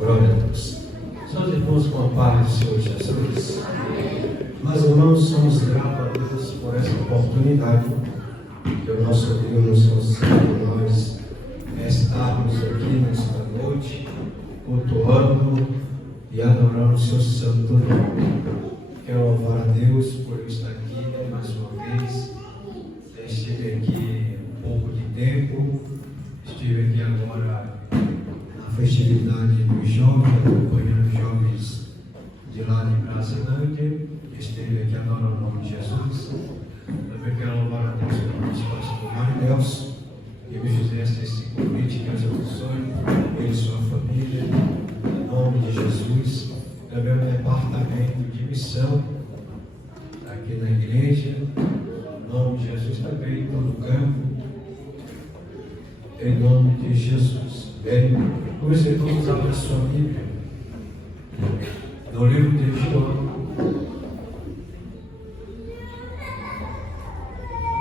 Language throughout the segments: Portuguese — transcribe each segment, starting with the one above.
Glória a Deus. Só irmãos com a paz do Senhor Jesus. Mas, irmãos, somos gratos a Deus por essa oportunidade que o nosso Deus nos concede nós estarmos aqui nesta noite, cultuando e adorando o seu santo nome. Quero louvar a Deus por eu estar aqui mais uma vez. Já estive aqui um pouco de tempo, estive aqui agora na festividade dos jovens, acompanhando os jovens de lá de Brasilândia. Esteve aqui adorando o nome de Jesus. Também quero louvar a Deus pelo nosso pastor Mário Nelson, que me fizesse esse convite, que Deus abençoe ele e sua família, em nome de Jesus. Também o departamento de missão aqui na igreja, em nome de Jesus, também em todo o campo, em nome de Jesus. Bem, os irmãos abrem a sua Bíblia no livro de João.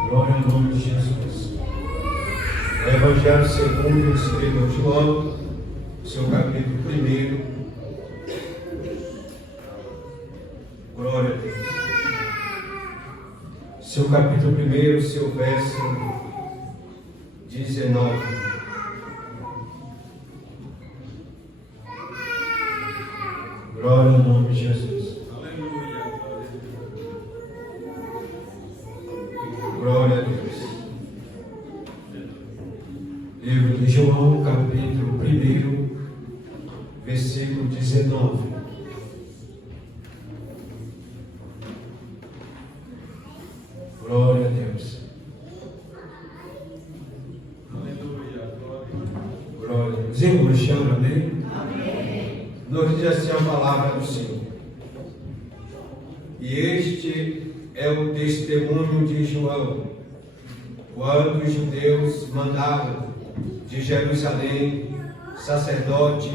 Glória ao nome de Jesus. O Evangelho segundo o escritor João, seu capítulo 1. Glória a Deus. Seu capítulo 1, seu verso 19. Glória ao nome de Jesus. Aleluia. Glória a Deus. Livro de João, capítulo 1, versículo 19. Glória a Deus. Aleluia. Glória a Deus. Irmãos, chama, amém? Amém. Nos diz assim a palavra do Senhor. E este é o testemunho de João, quando os judeus mandavam de Jerusalém sacerdotes,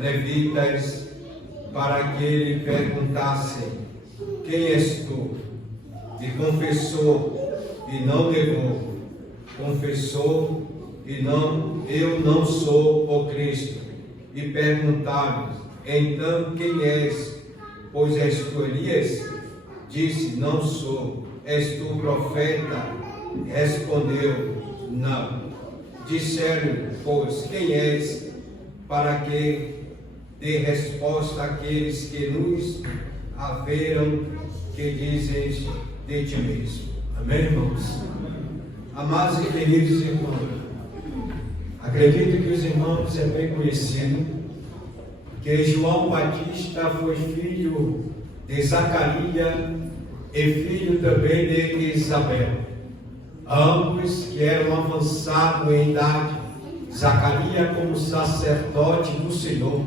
levitas, para que lhe perguntassem: quem és tu? E confessou e não negou. Confessou e não, eu não sou o Cristo. E perguntaram: então quem és? Pois és tu Elias? Disse: não sou. És tu profeta? Respondeu: não. Disseram: pois quem és? Para que dê resposta àqueles que nos haveram, que dizem de ti mesmo. Amém, irmãos? Amados e queridos irmãos, acredito que os irmãos é bem conhecido que João Batista foi filho de Zacarias e filho também de Isabel, ambos que eram avançados em idade. Zacarias como sacerdote do Senhor,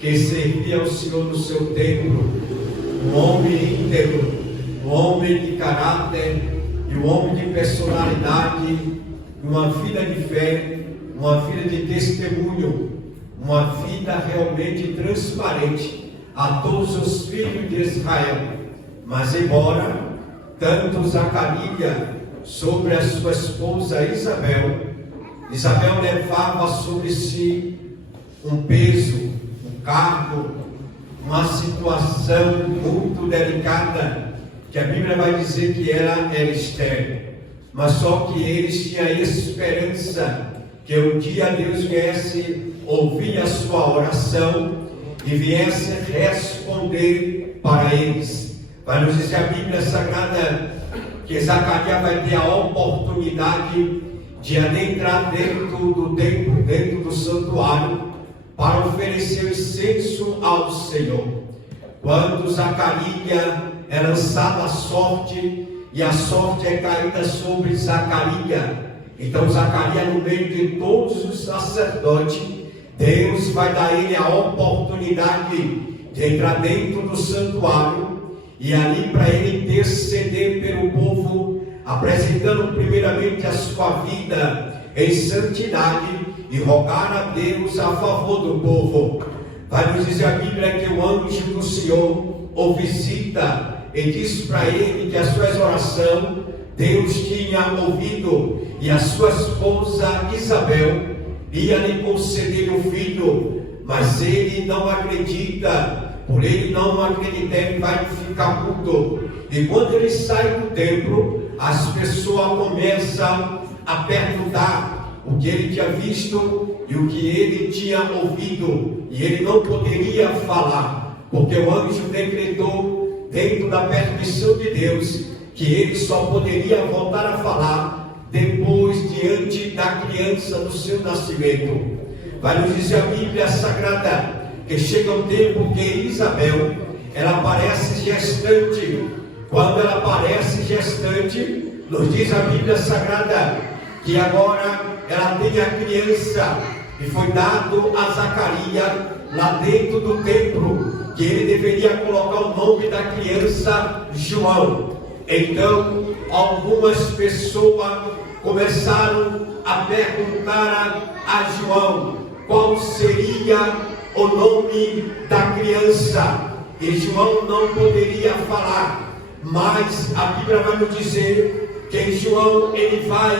que servia ao Senhor no seu templo, um homem íntegro, um homem de caráter e um homem de personalidade, uma vida de fé, uma vida de testemunho, uma vida realmente transparente a todos os filhos de Israel. Mas embora tanto Zacarias sobre a sua esposa Isabel levava sobre si um peso, um cargo, uma situação muito delicada, que a Bíblia vai dizer que ela era estéril, mas só que eles tinham esperança que um dia Deus viesse ouvir a sua oração e viesse responder para eles. Vai nos dizer a Bíblia Sagrada que Zacarias vai ter a oportunidade de adentrar dentro do templo, dentro do santuário, para oferecer o incenso ao Senhor. Quando Zacarias é lançado à sorte, e a sorte é caída sobre Zacarias, então Zacarias, no meio de todos os sacerdotes, Deus vai dar a ele a oportunidade de entrar dentro do santuário, e ali para ele interceder pelo povo, apresentando primeiramente a sua vida em santidade e rogar a Deus a favor do povo. Vai nos dizer a Bíblia que o anjo do Senhor o visita e diz para ele que as suas orações Deus tinha ouvido, e a sua esposa Isabel ia lhe conceder um filho, mas ele não acredita. Por ele não acreditar, ele vai ficar mudo. E quando ele sai do templo, as pessoas começam a perguntar o que ele tinha visto e o que ele tinha ouvido. E ele não poderia falar, porque o anjo decretou, dentro da permissão de Deus, que ele só poderia voltar a falar depois, diante da criança do seu nascimento. Vai nos dizer a Bíblia Sagrada que chega um tempo que Isabel, ela parece gestante. Quando ela parece gestante, nos diz a Bíblia Sagrada que agora ela tem a criança, e foi dado a Zacarias lá dentro do templo que ele deveria colocar o nome da criança João. Então algumas pessoas começaram a perguntar a João qual seria o nome da criança. E João não poderia falar, mas a Bíblia vai nos dizer que João, ele vai,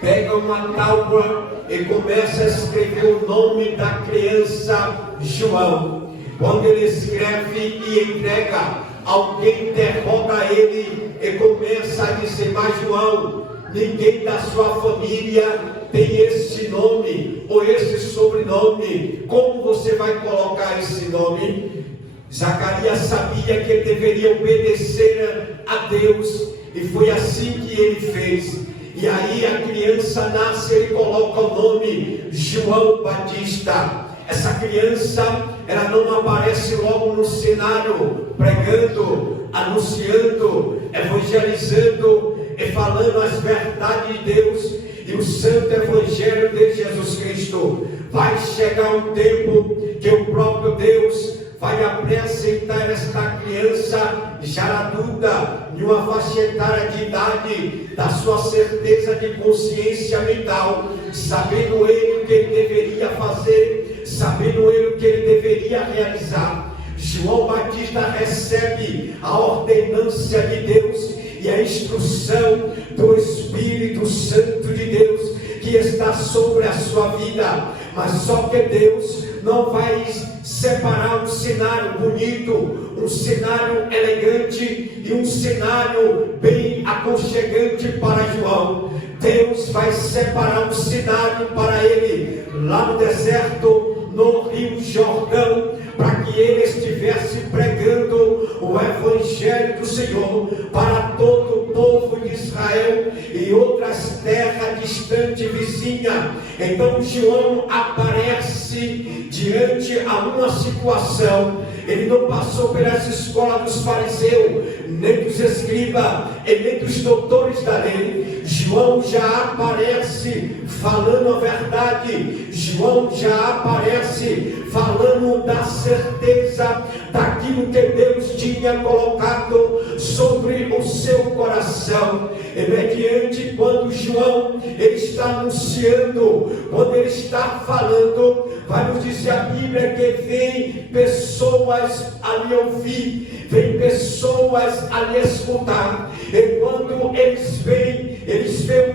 pega uma tábua e começa a escrever o nome da criança João. Quando ele escreve e entrega, alguém interroga ele e começa a dizer: mas João, ninguém da sua família tem esse nome ou esse sobrenome, como você vai colocar esse nome? Zacarias sabia que ele deveria obedecer a Deus, e foi assim que ele fez. E aí a criança nasce, ele coloca o nome João Batista. Essa criança, ela não aparece logo no cenário pregando, anunciando, evangelizando e falando as verdades de Deus e o santo evangelho de Jesus Cristo. Vai chegar um tempo que o próprio Deus vai apresentar esta criança já adulta, em uma faixa etária de idade, da sua certeza de consciência mental, sabendo ele o que ele deveria fazer, sabendo ele o que ele deveria realizar. João Batista recebe a ordenância de Deus e a instrução do Espírito Santo de Deus que está sobre a sua vida. Mas só que Deus não vai separar um cenário bonito, um cenário elegante e um cenário bem aconchegante para João. Deus vai separar um cenário para ele lá no deserto, no Rio Jordão, para que ele estivesse pregando o Evangelho do Senhor para todo o povo de Israel e outras terras distantes vizinhas. Então João aparece diante a uma situação. Ele não passou pelas escolas dos fariseus, nem dos escribas, e nem dos doutores da lei. João já aparece falando a verdade. João já aparece falando da certeza daquilo que Deus tinha colocado sobre o seu coração. E mediante quando João ele está anunciando, quando ele está falando, vai nos dizer a Bíblia que vem pessoas a lhe ouvir, vem pessoas a lhe escutar. E quando eles veem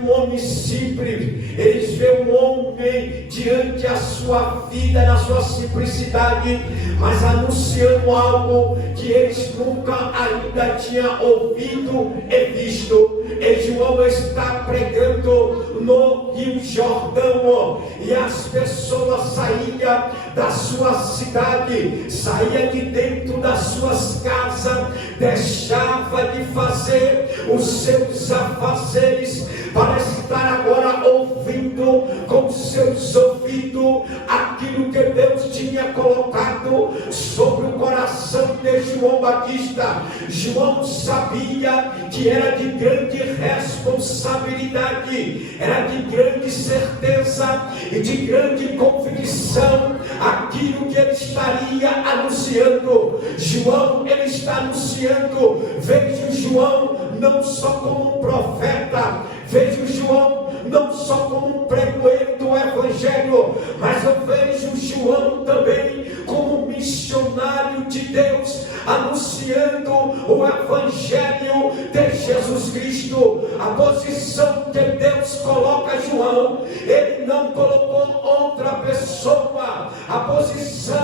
um homem simples, eles veem um homem diante a sua vida, na sua simplicidade, mas anunciando algo que eles nunca ainda tinham ouvido e visto. E João está pregando no Rio Jordão, e as pessoas saíam da sua cidade, saíam de dentro das suas casas, deixava de fazer os seus afazeres para estar agora ouvindo com seus ouvidos aquilo que Deus tinha colocado sobre o coração de João Batista. João sabia que era de grande responsabilidade, era de grande certeza e de grande convicção aquilo que ele estaria anunciando. João, ele está anunciando. Vejo João não só como um profeta, vejo João não só como um pregoeiro do Evangelho, mas eu vejo João também como um missionário de Deus, anunciando o Evangelho de Jesus Cristo. A posição que Deus coloca João, ele não colocou outra pessoa. A posição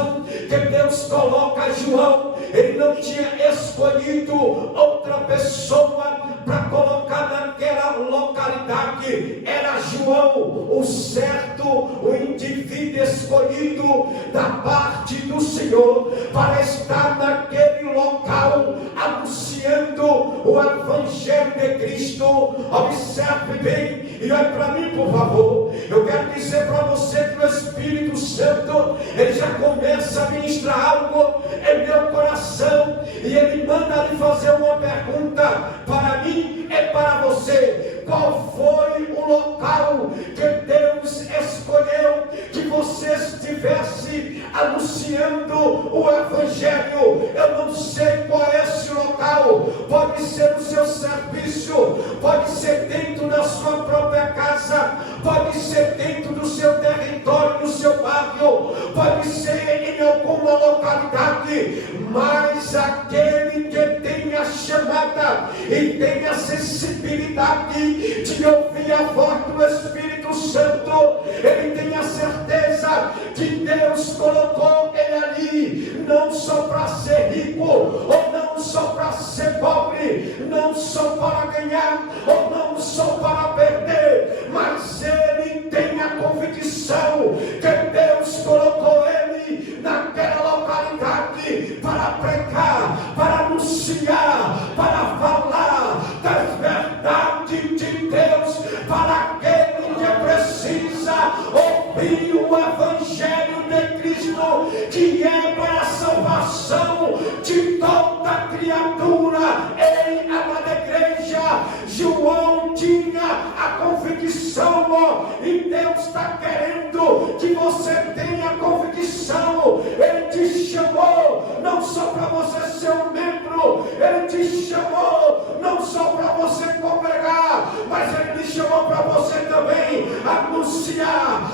o certo, o indivíduo escolhido da parte do Senhor para estar naquele local anunciando o Evangelho de Cristo. Observe bem e olhe para mim, por favor. Eu quero dizer para você que o Espírito Santo, ele já começa a ministrar algo em meu coração, e ele manda lhe fazer uma pergunta para mim e para você: qual foi o local que Deus escolheu que você estivesse anunciando o Evangelho? Eu não sei qual é esse local. Pode ser no seu serviço, pode ser dentro da sua própria casa, pode ser dentro do seu território, do seu bairro, pode ser em alguma localidade, mas aquele que tem a chamada e tem a sensibilidade de ouvir a voz do Espírito Santo, ele tem a certeza que Deus colocou ele ali, não só para ser rico, ou não só para ser pobre, não só para ganhar, ou não só para perder, mas ele tem a convicção que Deus colocou ele naquela localidade para pregar, para anunciar, para falar das verdades de Deus para aquele que precisa ouvir o Evangelho de Cristo, que é para a salvação de toda criatura. Ei, amada igreja, João tinha a convicção, e Deus está querendo que você tenha a convicção. Ele te chamou não só para você ser um membro, ele te chamou não só para você congregar, mas ele te chamou para você também anunciar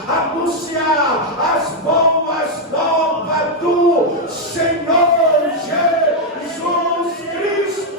as boas novas do Senhor Jesus Cristo.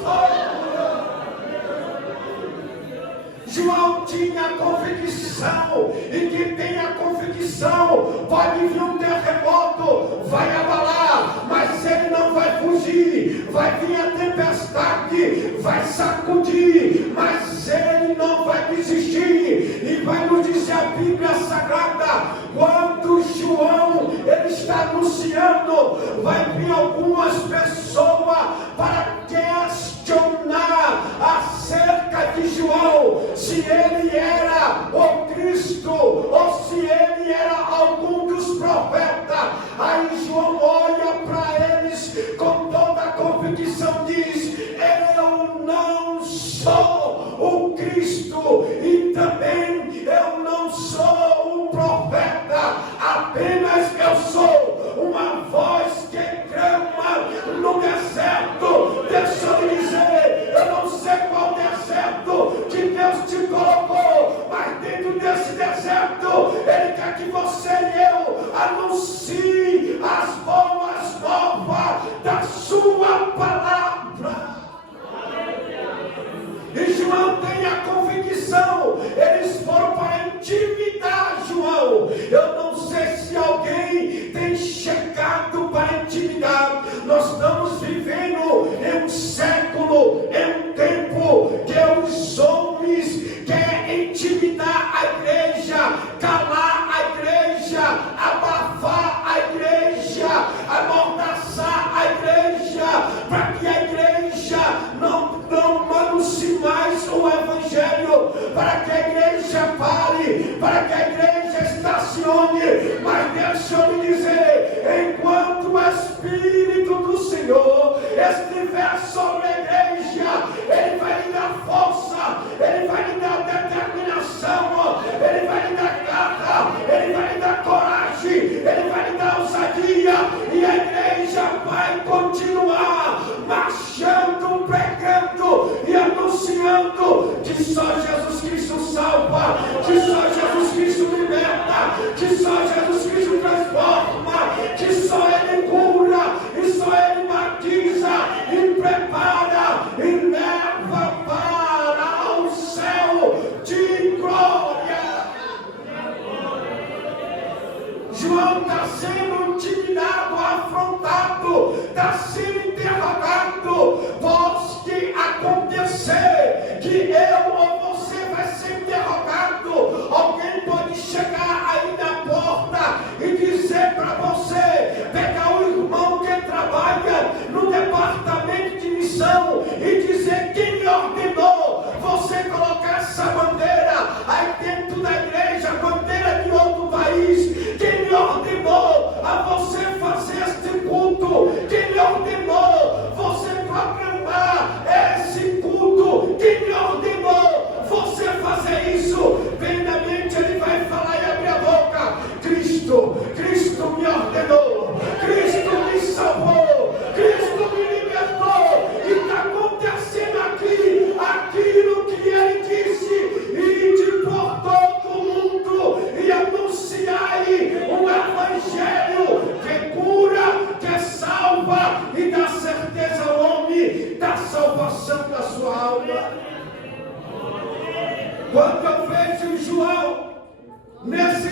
João tinha a convicção, e quem tem a convicção, pode vir um terremoto, vai abalar, mas ele não vai fugir, vai vir a tempestade, vai sacudir, mas ele não vai desistir. E vai nos dizer a Bíblia Sagrada, quando João ele está anunciando, vai vir algumas pessoas para questionar acerca de João, se ele era o Cristo ou se ele era algum dos profetas. Aí João olha para eles com toda a convicção, diz: eu não sou o Cristo e também eu não sou um profeta, apenas eu sou uma voz que clama no deserto. Deixa eu lhe dizer, eu não sei qual deserto que Deus te colocou, mas dentro desse deserto ele quer que você e eu anuncie as boas novas da sua palavra. E João tem a convicção, eles foram para intimidar João. Eu não sei se alguém tem chegado para intimidar. Nós estamos vivendo em um século, em um tempo que os homens querem intimidar a igreja, calar a igreja, abafar a igreja, amordaçar a igreja, para que a igreja não anuncie mais o Evangelho, para que a igreja pare, para que a igreja estacione. Mas deixa eu lhe dizer, enquanto o Espírito do Senhor estiver sobre a igreja, ele vai lhe dar força, ele vai lhe dar determinação, ele vai lhe dar garra, ele vai lhe dar coragem, ele vai lhe dar ousadia, e a igreja vai continuar marchando, pregando e anunciando que só Jesus Cristo salva, que só Jesus Cristo liberta, que só Jesus Cristo transforma, que só Ele cura, e só Ele batiza e prepara e leva para o céu de glória. João está sendo intimidado, afrontado, está sendo interrogado. Pode acontecer que eu ou você vai ser interrogado. Alguém pode chegar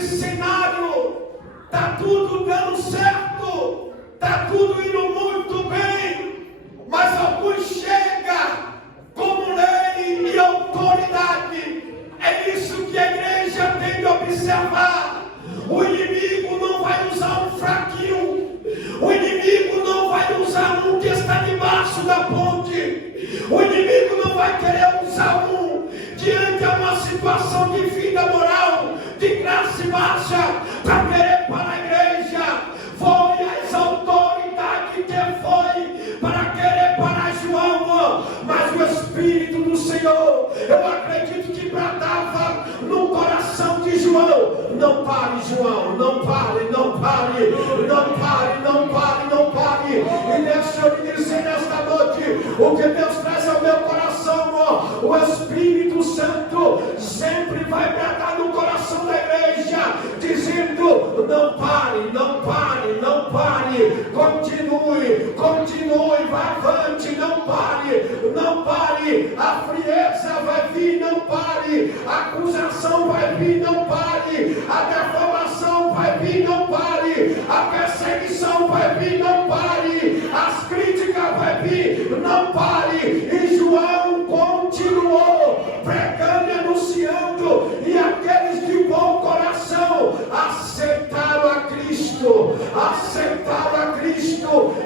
cenário está tudo dando certo, está tudo indo muito bem, mas alguns chegam como lei e autoridade. É isso que a igreja tem que observar. O inimigo não vai usar um fraquinho, o inimigo não vai usar um que está debaixo da ponte, o inimigo não vai querer usar um diante de uma situação de vida moral, de classe baixa, para querer para a igreja. Foi as autoridades que foi para querer para João, mas o Espírito do Senhor, eu acredito que bradava no coração de João: não pare, João, não pare, não pare, não pare, não pare, não pare. E deixa eu lhe dizer nesta noite, o que Deus traz ao meu coração, o Espírito Santo sempre vai bradar no coração da igreja, dizendo: não pare, não pare, não pare, continue, continue, vá avante, não pare, não pare, a frieza vai vir, não pare, a acusação vai vir, não pare, a defamação vai vir, não pare, a perseguição vai vir, não pare, as críticas vai vir, não pare. E João continuou pregando e anunciando, e aqueles de bom coração aceitaram a Cristo,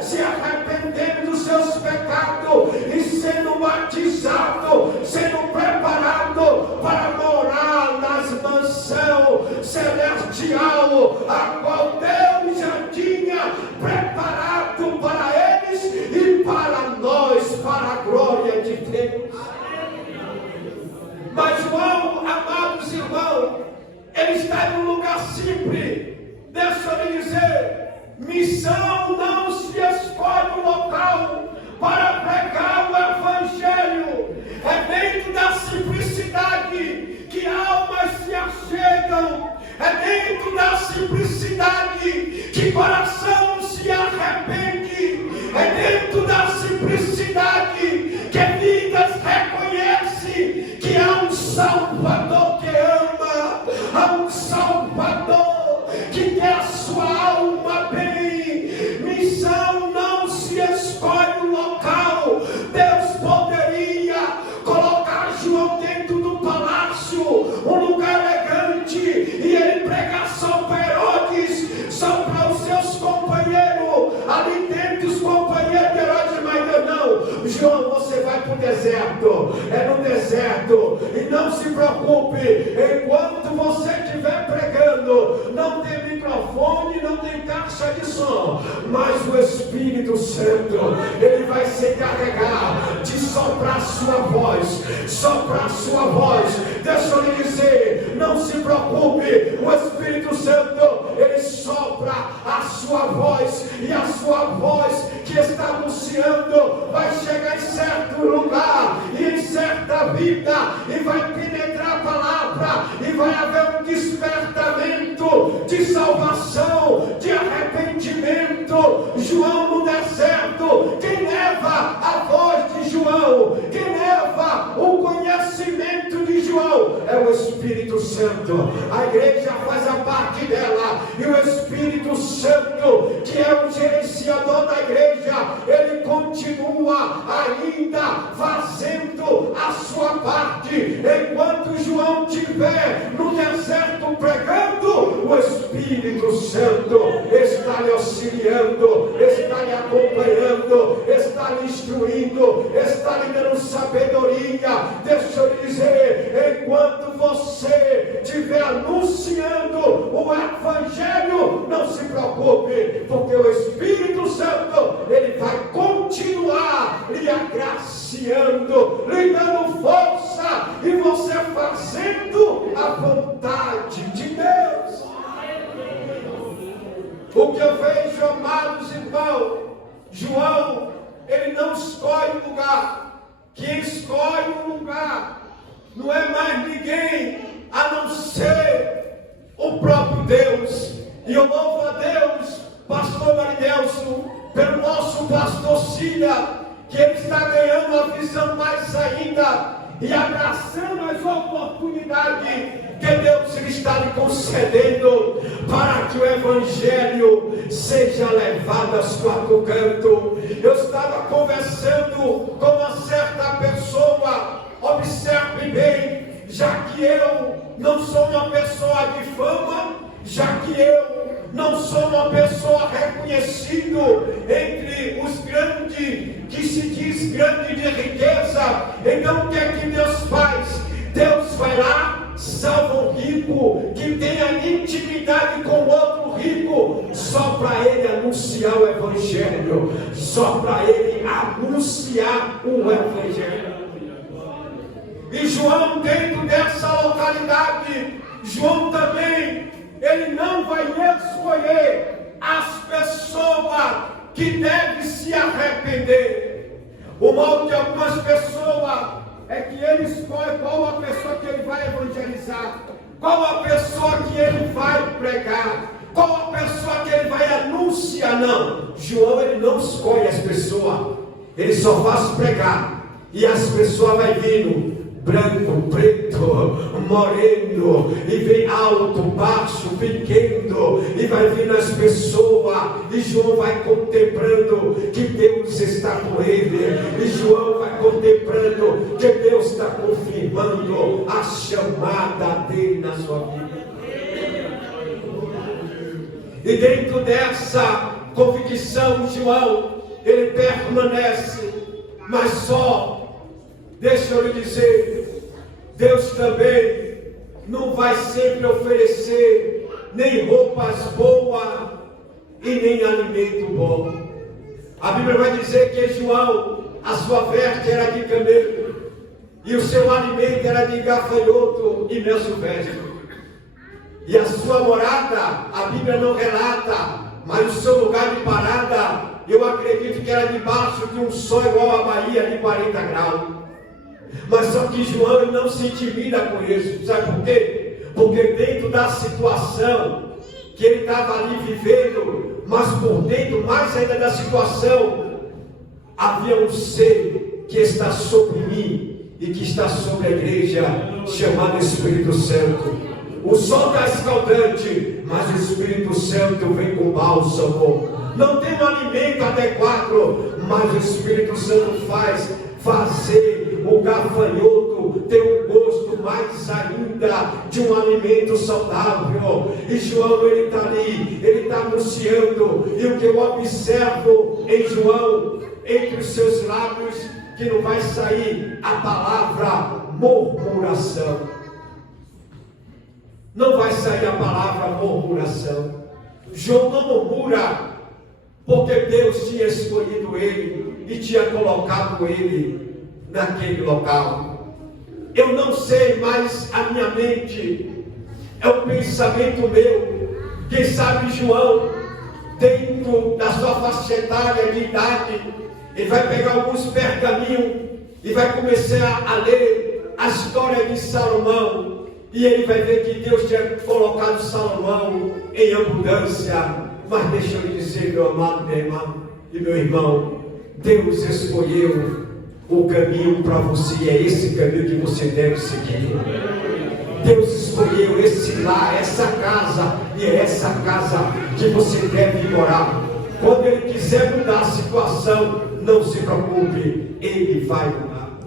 se arrependendo dos seus pecados e sendo batizado, sendo preparado para morar nas mansões celestial, a qual Deus já tinha preparado para eles e para nós, para a glória de Deus. Mas João, amados irmãos, ele está em um lugar simples. Deixa eu lhe dizer, missão não se escolhe um local para pregar o Evangelho. É dentro da simplicidade que almas se achegam. É dentro da simplicidade que coração se arrepende. É dentro da simplicidade que vidas reconhecem que há um Salvador que ama, há um Salvador que quer a sua alma bem. Missão não se escolhe um local. Deus poderia colocar João dentro do palácio, um lugar elegante, e ele pregar só para Herodes, só para os seus companheiros, ali dentro os companheiros de Herodes. Mas Deus não: João, você vai para o deserto, é no deserto, e não se preocupe, enquanto você estiver pregando, não tem microfone, não tem caixa de som, mas o Espírito Santo, ele vai se encarregar de soprar a sua voz, soprar a sua voz. Deixa eu lhe dizer, não se preocupe, o Espírito Santo, ele sopra a sua voz, e a sua voz que está anunciando vai chegar em certo lugar e em certa vida, e vai penetrar a palavra, e vai haver um despertamento de salvação, de arrependimento. João no deserto, quem leva a voz de João, quem leva o conhecimento de João é o Espírito Santo. A igreja faz a parte dela, e o Espírito Santo, que é o gerenciador da igreja, ele continua ainda fazendo a sua parte. Enquanto João estiver no deserto pregando, o Espírito Santo está lhe auxiliando, está lhe acompanhando, está lhe instruindo, está lhe dando sabedoria. Deixa eu lhe dizer, enquanto você estiver anunciando o Evangelho, não se preocupe, porque o Espírito Santo, ele vai continuar lhe agraciando, lhe dando força, e você fazendo a vontade de Deus. O que eu vejo, amados irmãos, João, ele não escolhe um lugar. Quem escolhe um lugar não é mais ninguém a não ser o próprio Deus. E eu louvo a Deus, pastor Maridelson, pelo nosso pastor Cida, que ele está ganhando a visão mais ainda e abraçando as oportunidades que Deus lhe está lhe concedendo para que o Evangelho seja levado a quarto canto. Eu estava conversando com uma certa pessoa, observe bem, já que eu não sou uma pessoa de fama, já que eu não sou uma pessoa reconhecida entre os grandes, que se diz grande de riqueza, então o que é que Deus faz? Deus vai lá, salva um rico que tenha intimidade com outro rico, só para ele anunciar o Evangelho, só para ele anunciar o Evangelho. E João, dentro dessa localidade, João também, ele não vai escolher as pessoas que devem se arrepender. O mal de algumas pessoas é que ele escolhe qual a pessoa que ele vai evangelizar, qual a pessoa que ele vai pregar, qual a pessoa que ele vai anunciar. Não, João, ele não escolhe as pessoas, ele só faz pregar, e as pessoas vai vindo, branco, preto, moreno, e vem alto, baixo, pequeno, e vai vindo as pessoas, e João vai contemplando que Deus está com ele, e João vai contemplando que Deus está confirmando a chamada dele na sua vida. E dentro dessa convicção, João, ele permanece, mas só, deixa eu lhe dizer, Deus também não vai sempre oferecer nem roupas boas e nem alimento bom. A Bíblia vai dizer que João, a sua veste era de camelo, e o seu alimento era de gafanhoto e mel silvestre. E a sua morada, a Bíblia não relata, mas o seu lugar de parada, eu acredito que era debaixo de um sol igual à Bahia de 40 graus. Mas só que João, ele não se intimida com isso. Sabe por quê? Porque dentro da situação que ele estava ali vivendo, mas por dentro mais ainda da situação, havia um ser que está sobre mim e que está sobre a igreja, chamado Espírito Santo. O sol está escaldante, mas o Espírito Santo vem com bálsamo. Não tem um alimento adequado, mas o Espírito Santo faz fazer o gafanhoto ter um gosto mais ainda de um alimento saudável. E João, ele está ali, ele está anunciando, e o que eu observo em João, entre os seus lábios, que não vai sair a palavra murmuração. Não vai sair a palavra murmuração. João não murmura, porque Deus tinha escolhido ele e tinha colocado ele naquele local. Eu não sei, mas a minha mente é um pensamento meu. Quem sabe João, dentro da sua faixa etária de idade, ele vai pegar alguns pergaminhos e vai começar a ler a história de Salomão, e ele vai ver que Deus tinha colocado Salomão em abundância. Mas deixa eu lhe dizer, meu amado, minha irmã e meu irmão, Deus escolheu o caminho para você, e é esse caminho que você deve seguir. Deus escolheu esse lar, essa casa, e é essa casa que você deve morar. Quando Ele quiser mudar a situação, não se preocupe, Ele vai mudar.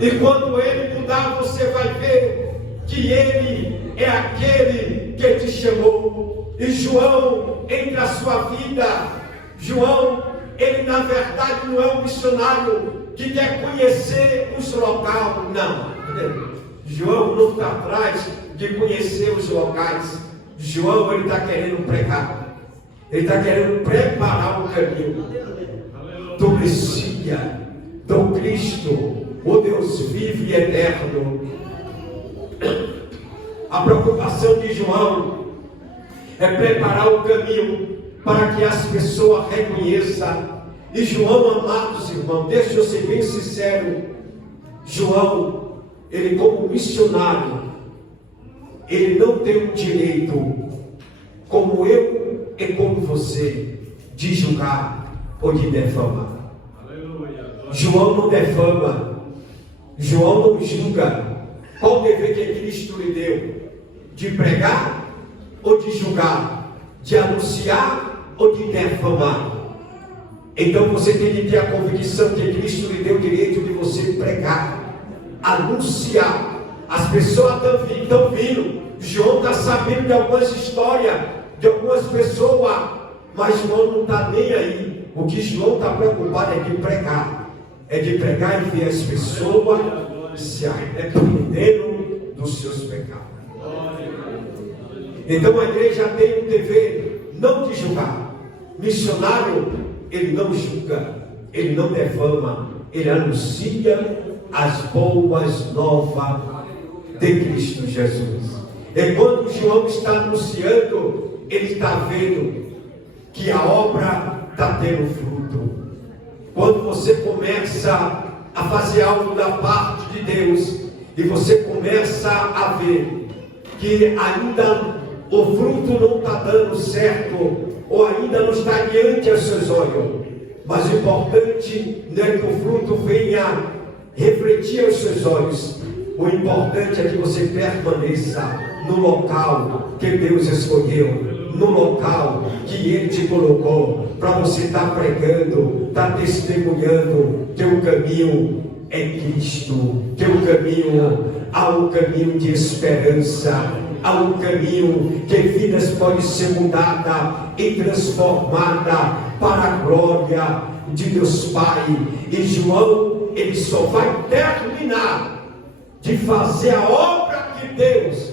E quando Ele mudar, você vai ver que Ele é aquele que te chamou. E João, entre a sua vida, João, ele na verdade não é um missionário que quer conhecer os locais, não. João não está atrás de conhecer os locais. João, ele está querendo pregar, ele está querendo preparar o caminho do Messias, do Cristo, o Deus vivo e eterno. A preocupação de João é preparar o caminho para que as pessoas reconheçam. E João, amados irmãos, deixa eu ser bem sincero, João, ele como missionário, ele não tem o direito, como eu e como você, de julgar ou de defamar. Aleluia. João não defama, João não julga, Qual o dever que Cristo lhe deu? De pregar ou de julgar? De anunciar ou de defamar? Então você tem que ter a convicção que Cristo lhe deu o direito de você pregar, anunciar. As pessoas estão vindo. João está sabendo de algumas histórias, de algumas pessoas, mas João não está nem aí. O que João está preocupado é de pregar. É de pregar e ver as pessoas se arrependendo dos seus pecados. Então a igreja tem um dever não de julgar. Missionário, ele não julga, ele não defama, ele anuncia as boas novas de Cristo Jesus. E quando João está anunciando, ele está vendo que a obra está tendo fruto. Quando você começa a fazer algo da parte de Deus, e você começa a ver que ainda o fruto não está dando certo, ou ainda não está diante aos seus olhos, mas o importante não é que o fruto venha refletir aos seus olhos. O importante é que você permaneça no local que Deus escolheu, no local que Ele te colocou, para você estar pregando, estar testemunhando que o caminho é Cristo, que o caminho, há um caminho de esperança, há um caminho que vidas podem ser mudadas e transformadas para a glória de Deus Pai. E João, ele só vai terminar de fazer a obra que Deus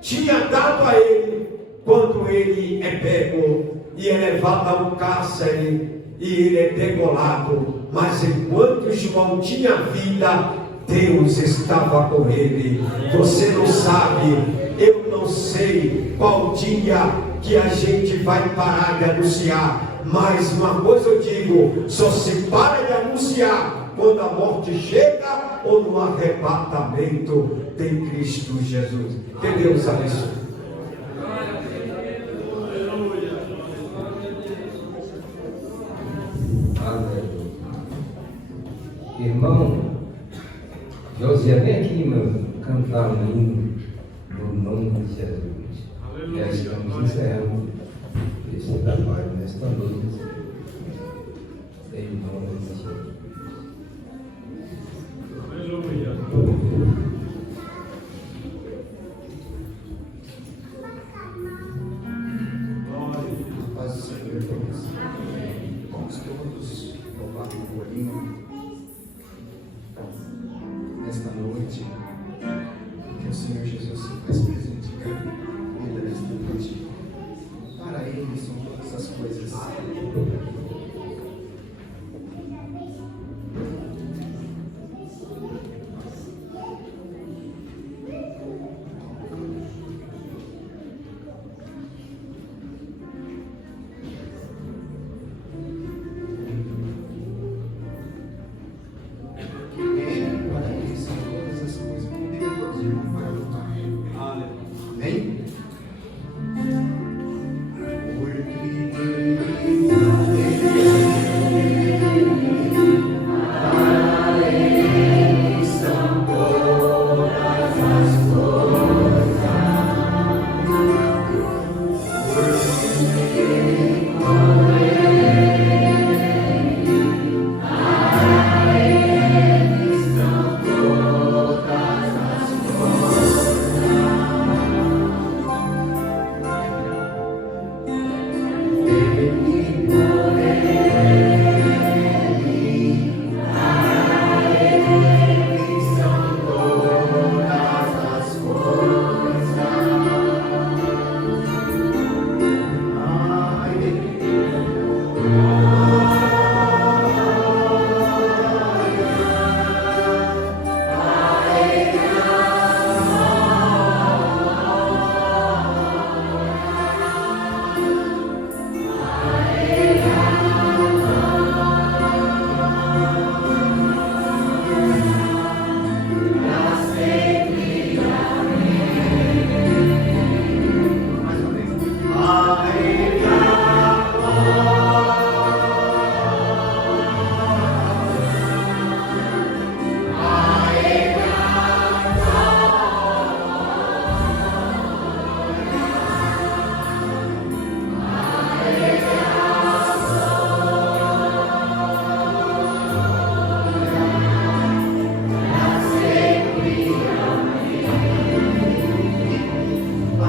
tinha dado a ele, quando ele é pego e é levado ao cárcere e ele é degolado. Mas enquanto João tinha vida, Deus estava com ele. Você não sabe, eu não sei qual dia que a gente vai parar de anunciar, mas uma coisa eu digo: só se para de anunciar quando a morte chega ou no arrebatamento de Cristo Jesus. Que Deus abençoe. Irmão José, vem aqui, irmão, cantar um hino no nome de Jesus. Já estamos encerrando esse trabalho nesta noite, em nome de Jesus. Aleluia. Paz do Senhor, irmãos. Vamos todos louvar o corinho nesta noite, que o Senhor Jesus se faz presente em cada vida nesta noite. Para Ele são todas as coisas.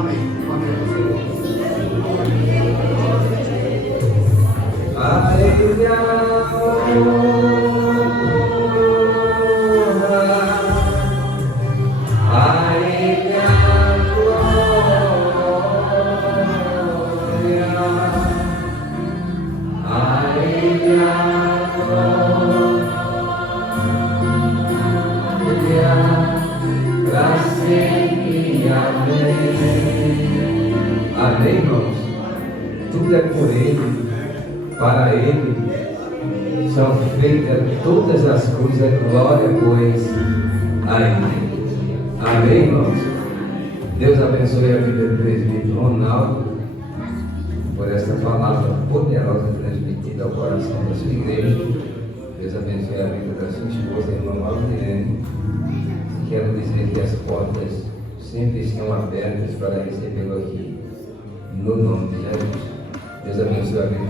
Amém. Amém. Amém, irmãos? Tudo é por Ele, para Ele são feitas todas as coisas, glória, pois, a Ele. Amém, irmãos? Deus abençoe a vida do presbítero Ronaldo por essa palavra poderosa transmitida ao coração da sua igreja. Deus abençoe a vida da sua esposa, irmã Valdirene. Quero dizer que as portas sempre estão abertas para recebê-lo aqui, no nome de Jesus. Deus abençoe a vida.